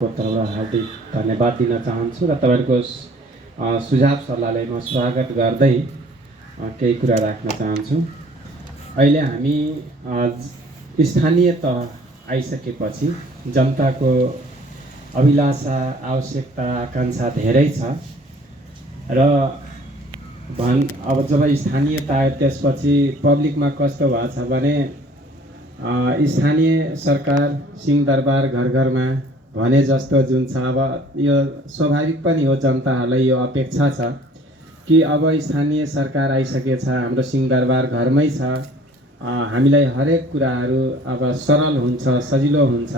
तर्फबाट हार्दिक धन्यवाद दिन चाहन्छु र तपाईँहरूको सुझाव सल्लाहलाई म स्वागत गर्दै केही कुरा राख्न चाहन्छु। अहिले हामी स्थानीय तह आइसकेपछि जनताको अभिलाषा, आवश्यकता, आकाङ्क्षा धेरै छ र अब जब स्थानीयता आयो त्यसपछि पब्लिकमा कस्तो भएको छ भने स्थानीय सरकार सिंहदरबार घर घरमा भने जस्तो जुन छ, अब यो स्वाभाविक पनि हो, जनताहरूलाई यो अपेक्षा छ कि अब स्थानीय सरकार आइसकेछ, हाम्रो सिंहदरबार घरमै छ, हामीलाई हरेक कुराहरू अब सरल हुन्छ, सजिलो हुन्छ।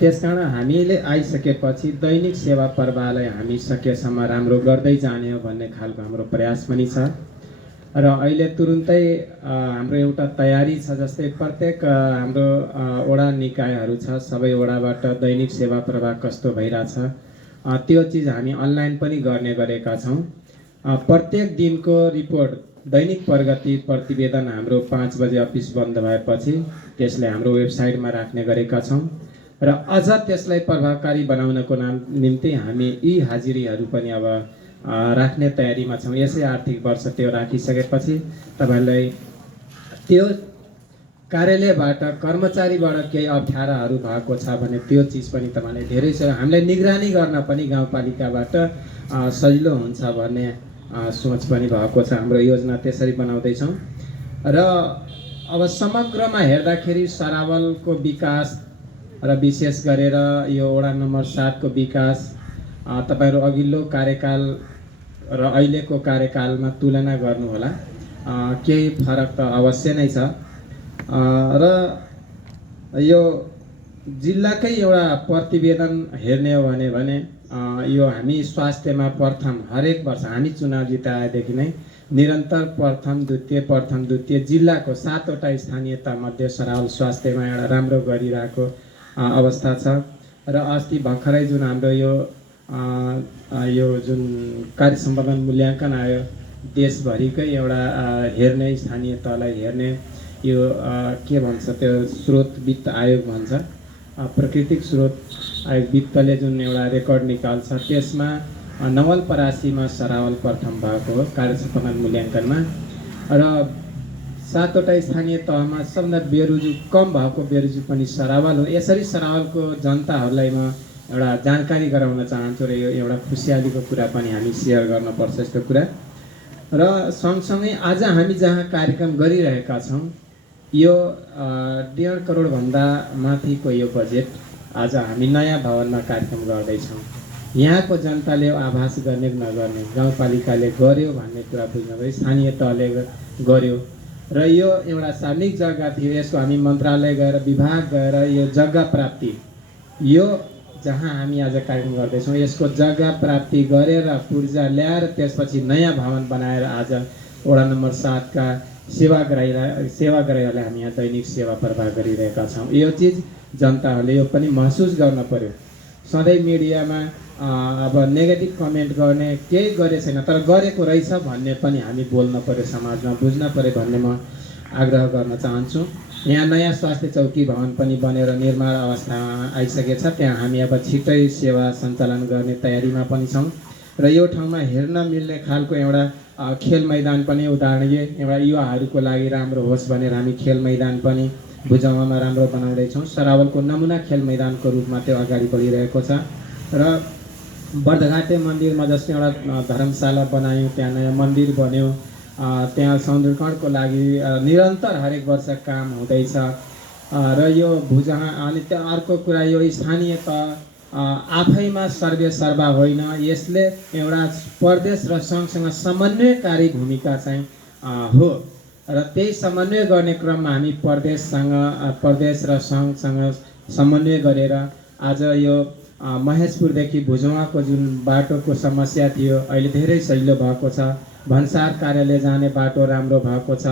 त्यसकारण हामीले आइसकेपछि दैनिक सेवा प्रवाहलाई हामी सकेसम्म राम्रो गर्दै जाने हो भन्ने खालको हाम्रो प्रयास पनि छ र अहिले तुरुन्तै हाम्रो एउटा तयारी छ, जस्तै प्रत्येक हाम्रो वडा निकायहरू छ, सबै वडाबाट दैनिक सेवा प्रवाह कस्तो भइरहेछ त्यो चिज हामी अनलाइन पनि गर्ने गरेका छौँ। प्रत्येक दिनको रिपोर्ट, दैनिक प्रगति प्रतिवेदन हाम्रो 5 बजे अफिस बन्द भएपछि त्यसले हाम्रो वेबसाइटमा राख्ने गरेका छौँ र अझ त्यसलाई प्रभावकारी बनाउनको निम्ति हामी यी हाजिरीहरू पनि अब राख्ने तयारीमा छौँ। यसै आर्थिक वर्ष त्यो राखिसकेपछि तपाईँहरूलाई त्यो कार्यालयबाट, कर्मचारीबाट केही अप्ठ्याराहरू भएको छ भने त्यो चिज पनि तपाईँलाई धेरै छ, हामीलाई निगरानी गर्न पनि गाउँपालिकाबाट सजिलो हुन्छ भन्ने सोच पनि भएको छ। हाम्रो योजना त्यसरी बनाउँदैछौँ र अब समग्रमा हेर्दाखेरि सरावलको विकास र विशेष गरेर यो वडा नम्बर 7 को विकास तपाईँहरू अघिल्लो कार्यकाल र अहिलेको कार्यकालमा तुलना गर्नुहोला, केही फरक त अवश्य नै छ र यो जिल्लाकै एउटा प्रतिवेदन हेर्ने हो भने यो हामी स्वास्थ्यमा प्रथम, हरेक वर्ष हामी चुनाव जिताएदेखि नै निरन्तर प्रथम द्वितीय जिल्लाको 7 वटा स्थानीयता मध्ये सरावल स्वास्थ्यमा एउटा राम्रो गरिरहेको अवस्था छ र अस्ति भर्खरै जुन हाम्रो यो जुन कार्य सम्पादन मूल्याङ्कन आयो, देशभरिकै एउटा हेर्ने, स्थानीय तहलाई हेर्ने यो के भन्छ त्यो स्रोत वित्त आयोग भन्छ, प्राकृतिक स्रोत आयोग वित्तले जुन एउटा रेकर्ड निकाल्छ त्यसमा नवलपरासीमा सरावल प्रथम भएको हो कार्य सम्पादन मूल्याङ्कनमा र 7 वटा स्थानीय तहमा सबभन्दा बेरोजु कम भएको बेरोजु पनि सरावल हो। यसरी सरावलको जनताहरूलाई म एउटा जानकारी गराउन चाहन्छु र यो एउटा खुसियालीको कुरा पनि हामी सेयर गर्नुपर्छ यस्तो कुरा। र सँगसँगै आज हामी जहाँ कार्यक्रम गरिरहेका छौँ यो 1.5 करोड भन्दा माथिको यो बजेट आज हामी नयाँ भवनमा कार्यक्रम गर्दैछौँ। यहाँको जनताले आभास गर्ने नगर्ने, गाउँपालिकाले गर्यो भन्ने कुरा बुझ्नुभयो, स्थानीय तहले गर्यो र यो एउटा सार्वजनिक जग्गा थियो, यसको हामी मन्त्रालय गएर, विभाग गएर यो जग्गा प्राप्ति, यो जहाँ हामी आज कार्यक्रम गर्दैछौँ यसको जग्गा प्राप्ति गरेर पूर्जा ल्याएर त्यसपछि नयाँ भवन बनाएर आज वडा नम्बर 7 का सेवाग्राहीहरूलाई हामी यहाँ दैनिक सेवा प्रवाह गरिरहेका छौँ। यो चिज जनताहरूले यो पनि महसुस गर्न पर्यो। सधैँ मिडियामा अब नेगेटिभ कमेन्ट गर्ने, केही गरे छैन तर गरेको रहेछ भन्ने पनि हामी बोल्न पर्यो, समाजमा बुझ्न पर्यो भन्ने म आग्रह गर्न चाहन्छु। यहाँ नयाँ स्वास्थ्य चौकी भवन पनि बनेर निर्माण अवस्थामा आइसकेछ, त्यहाँ हामी अब छिट्टै सेवा सञ्चालन गर्ने तयारीमा पनि छौँ र यो ठाउँमा हेर्न मिल्ने खालको एउटा खेल मैदान पनि, उदाहरण एउटा युवाहरूको लागि राम्रो होस् भनेर हामी खेल मैदान पनि भुजङ्गमा राम्रो बनाउँदैछौँ। सरावलको नमुना खेल मैदानको रूपमा त्यो अगाडि बढिरहेको छ र बर्दघाटे मन्दिरमा जस्तै एउटा धर्मशाला बनायौँ, त्यहाँ नयाँ मन्दिर बन्यो, त्यहाँ सौन्दर्यकरणको लागि निरन्तर हरेक वर्ष काम हुँदैछ र यो भुजङ्गा। अनि त्यो अर्को कुरा, यो स्थानीय त आफैमा सर्वेसर्वा होइन, यसले एउटा प्रदेश र सङ्घसँग समन्वयकारी भूमिका चाहिँ हो र त्यही समन्वय गर्ने क्रममा हामी प्रदेश र सङ्घसँग समन्वय गरेर आज यो महेशपुरदेखि भुजङ्गाको जुन बाटोको समस्या थियो अहिले धेरै सजिलो भएको छ, भन्सार कार्यालय जाने बाटो राम्रो भएको छ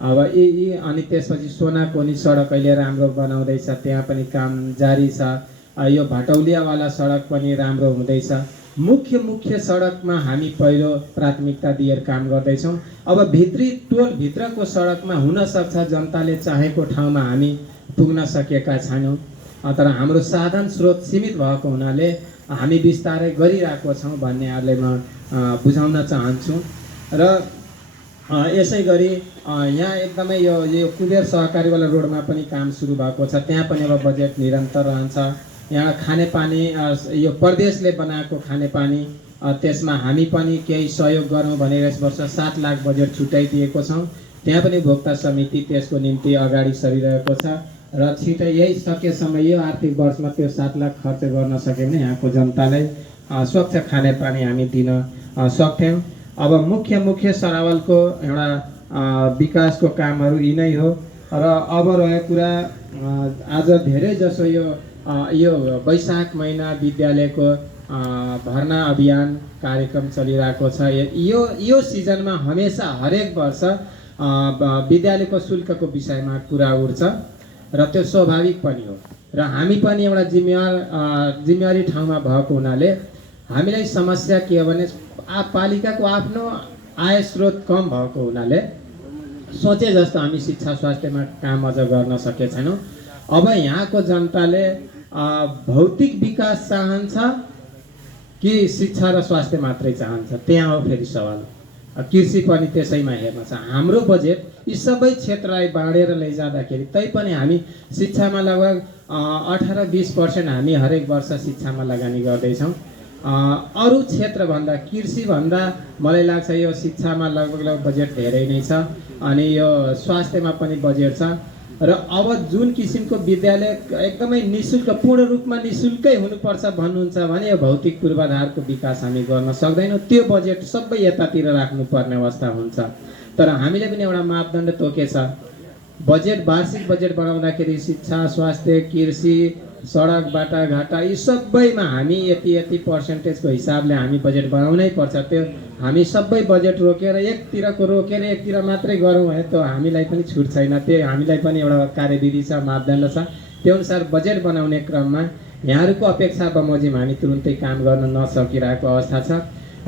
अब अनि त्यसपछि सोनाकोनी सडक अहिले राम्रो बनाउँदैछ, त्यहाँ पनि काम जारी छ। यो भटौलियावाला सडक पनि राम्रो हुँदैछ। मुख्य सडकमा हामी पहिलो प्राथमिकता दिएर काम गर्दैछौँ। अब भित्री टोल भित्रको सडकमा हुन सक्छ जनताले चाहेको ठाउँमा हामी पुग्न सकेका छैनौँ, तर हाम्रो साधन स्रोत सीमित भएको हुनाले हामी बिस्तारै गरिरहेको छौँ भन्ने यहाँले म बुझाउन चाहन्छु। र यसै गरी यहाँ एकदमै यो कुबेर सहकारीवाला रोडमा पनि काम सुरु भएको छ, त्यहाँ पनि अब बजेट निरन्तर रहन्छ। यहाँ खानेपानी यो प्रदेशले बनाएको खानेपानी त्यसमा हामी पनि केही सहयोग गरौँ भनेर यस वर्ष 7 लाख बजेट छुट्याइदिएको छौँ। त्यहाँ पनि भोक्ता समिति त्यसको निम्ति अगाडि सरिरहेको छ र छिटै यही सकेसम्म यो आर्थिक वर्षमा त्यो 7 लाख खर्च गर्न सक्यौँ भने यहाँको जनतालाई स्वच्छ खानेपानी हामी दिन सक्थ्यौँ। अब मुख्य सरावलको एउटा विकासको कामहरू यी नै हो। र अब रहेको कुरा आज धेरै जसो यो वैशाख महिना विद्यालयको भर्ना अभियान कार्यक्रम चलिरहेको छ। यो सिजनमा हमेसा हरेक वर्ष विद्यालयको शुल्कको विषयमा कुरा उठ्छ र त्यो स्वाभाविक पनि हो। र हामी पनि एउटा जिम्मेवारी ठाउँमा भएको हुनाले हामीलाई समस्या के हो भने पालिकाको आफ्नो आय स्रोत कम भएको हुनाले सोचे जस्तो हामी शिक्षा स्वास्थ्यमा काम अझ गर्न सकेका छैनौँ। अब यहाँको जनताले भौतिक विकास चाहन्छ कि शिक्षा र स्वास्थ्य मात्रै चाहन्छ, त्यहाँ हो फेरि सवाल। कृषि पनि त्यसैमा हेर्न छ। हाम्रो बजेट यी सबै क्षेत्रलाई बाँडेर लैजाँदाखेरि तैपनि हामी शिक्षामा लगभग 18-20% हामी हरेक वर्ष शिक्षामा लगानी गर्दैछौँ। अरू क्षेत्रभन्दा कृषिभन्दा मलाई लाग्छ यो शिक्षामा लगभग बजेट धेरै नै छ, अनि यो स्वास्थ्यमा पनि बजेट छ। र अब जुन किसिमको विद्यालय एकदमै निःशुल्क पूर्ण रूपमा निःशुल्कै हुनुपर्छ भन्नुहुन्छ भने यो भौतिक पूर्वाधारको विकास हामी गर्न सक्दैनौँ। त्यो बजेट सबै यतातिर राख्नुपर्ने अवस्था हुन्छ। तर हामीले पनि एउटा मापदण्ड तोकेछ। बजेट वार्षिक बजेट बनाउँदाखेरि शिक्षा, स्वास्थ्य, कृषि, सडक, बाटाघाटा यी सबैमा हामी यति पर्सेन्टेजको हिसाबले हामी बजेट बनाउनै पर्छ। त्यो हामी सबै बजेट रोकेर एकतिर मात्रै गरौँ भने त हामीलाई पनि छुट छैन। त्यो हामीलाई पनि एउटा कार्यविधि छ, मापदण्ड छ। त्यो अनुसार बजेट बनाउने क्रममा यहाँहरूको अपेक्षा बमोजिम हामी तुरुन्तै काम गर्न नसकिरहेको अवस्था छ।